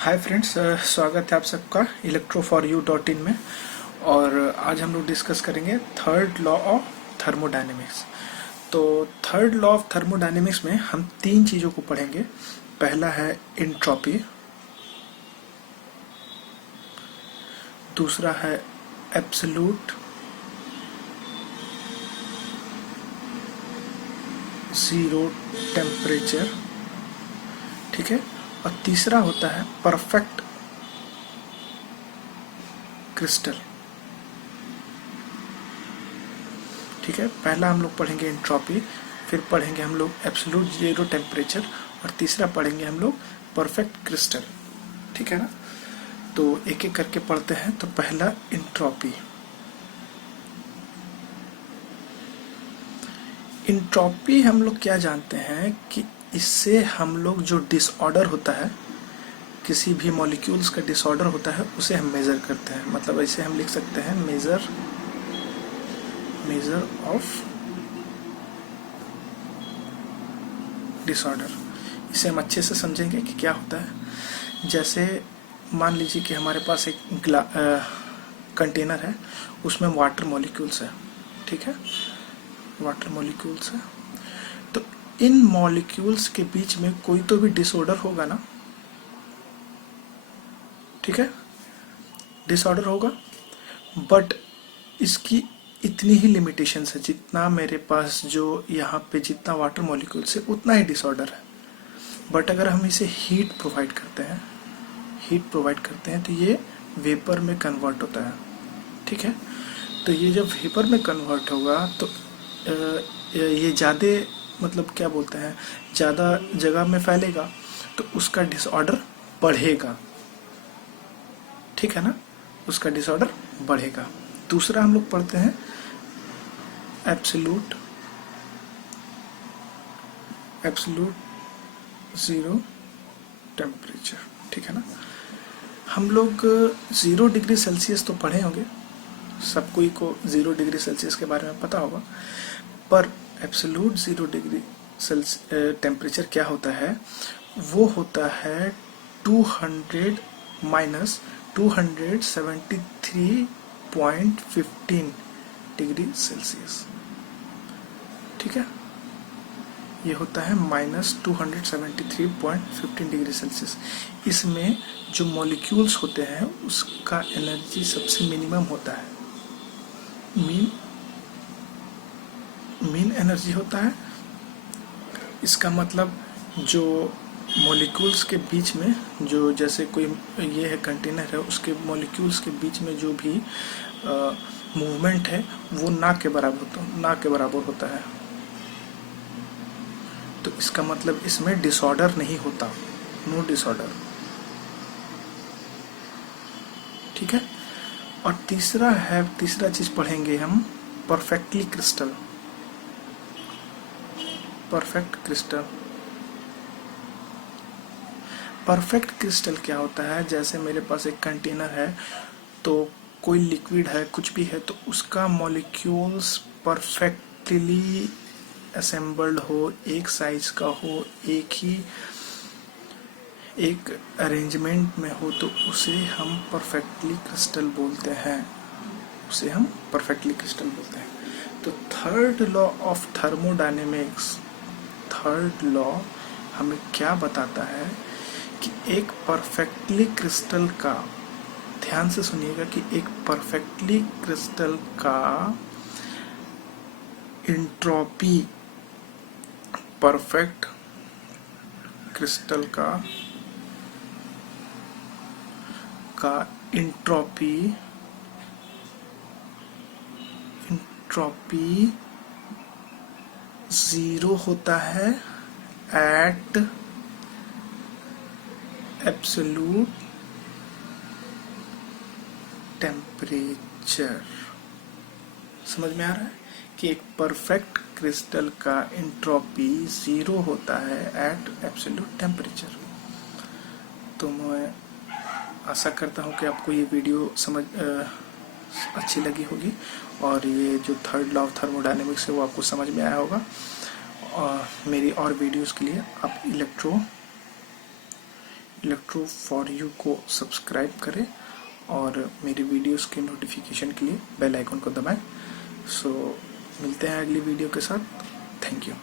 Hi friends, स्वागत है आप सबका electro4u.in में। और आज हम लोग डिस्कस करेंगे थर्ड लॉ ऑफ थर्मोडायनेमिक्स। तो थर्ड लॉ ऑफ थर्मोडायनेमिक्स में हम तीन चीज़ों को पढ़ेंगे। पहला है इंट्रॉपी, दूसरा है एब्सोल्यूट ज़ीरो टेम्परेचर, ठीक है, और तीसरा होता है परफेक्ट क्रिस्टल। ठीक है, पहला हम लोग पढ़ेंगे इंट्रॉपी, फिर पढ़ेंगे हम लोग एब्सोल्यूट जीरो टेम्परेचर, और तीसरा पढ़ेंगे हम लोग परफेक्ट क्रिस्टल। ठीक है ना, तो एक एक करके पढ़ते हैं। तो पहला इंट्रॉपी। इंट्रॉपी हम लोग क्या जानते हैं कि इससे हम लोग जो डिसऑर्डर होता है, किसी भी मॉलिक्यूल्स का डिसऑर्डर होता है, उसे हम मेजर करते हैं। मतलब ऐसे हम लिख सकते हैं मेजर ऑफ डिसऑर्डर। इसे हम अच्छे से समझेंगे कि क्या होता है। जैसे मान लीजिए कि हमारे पास एक कंटेनर है, उसमें वाटर मॉलिक्यूल्स है, ठीक है, वाटर मॉलिक्यूल्स है। तो इन मॉलिक्यूल्स के बीच में कोई तो भी डिसऑर्डर होगा ना, ठीक है, डिसऑर्डर होगा। बट इसकी इतनी ही लिमिटेशंस है, जितना मेरे पास जो यहाँ पे जितना वाटर मॉलिक्यूल्स है उतना ही डिसऑर्डर है। बट अगर हम इसे हीट प्रोवाइड करते हैं तो ये वेपर में कन्वर्ट होता है, ठीक है। तो ये जब वेपर में कन्वर्ट होगा तो ये ज़्यादा, मतलब क्या बोलते हैं, ज़्यादा जगह में फैलेगा, तो उसका डिसऑर्डर बढ़ेगा, ठीक है ना, उसका डिसऑर्डर बढ़ेगा। दूसरा हम लोग पढ़ते हैं एब्सोल्यूट ज़ीरो टेम्परेचर, ठीक है ना। हम लोग 0 डिग्री सेल्सियस तो पढ़े होंगे, सब कोई को 0 डिग्री सेल्सियस के बारे में पता होगा। पर एब्सोल्यूट 0 डिग्री टेम्परेचर क्या होता है? वो होता है 200 माइनस 273.15 डिग्री सेल्सियस, ठीक है। ये होता है माइनस 273.15 डिग्री सेल्सियस। इसमें जो मॉलिक्यूल्स होते हैं उसका एनर्जी सबसे मिनिमम होता है, मीन एनर्जी होता है। इसका मतलब जो मॉलिक्यूल्स के बीच में जो, जैसे कोई ये है कंटेनर है, उसके मॉलिक्यूल्स के बीच में जो भी मूवमेंट है वो ना के बराबर होता है। तो इसका मतलब इसमें डिसऑर्डर नहीं होता, नो डिसऑर्डर, ठीक है। और तीसरा चीज पढ़ेंगे हम परफेक्ट क्रिस्टल क्या होता है? जैसे मेरे पास एक कंटेनर है, तो कोई लिक्विड है, कुछ भी है, तो उसका मॉलिक्यूल्स परफेक्टली असेंबल्ड हो, एक साइज का हो, एक अरेंजमेंट में हो, तो उसे हम परफेक्टली क्रिस्टल बोलते हैं। तो third law of thermodynamics, third law हमें क्या बताता है कि एक परफेक्टली क्रिस्टल का, ध्यान से सुनिएगा, कि एक परफेक्टली क्रिस्टल का इंट्रॉपी, परफेक्ट क्रिस्टल का इंट्रॉपी ज़ीरो होता है एट एब्सोल्यूट टेम्परेचर। समझ में आ रहा है कि एक परफेक्ट क्रिस्टल का इंट्रॉपी 0 होता है एट एब्सोल्यूट टेम्परेचर। तो मैं आशा करता हूँ कि आपको ये वीडियो अच्छी लगी होगी, और ये जो थर्ड लॉ ऑफ थर्मोडायनेमिक्स है वो आपको समझ में आया होगा। और मेरी और वीडियोस के लिए आप इलेक्ट्रो फॉर यू को सब्सक्राइब करें और मेरी वीडियोस के नोटिफिकेशन के लिए बेल आइकन को दबाएं। सो मिलते हैं अगली वीडियो के साथ। Thank you.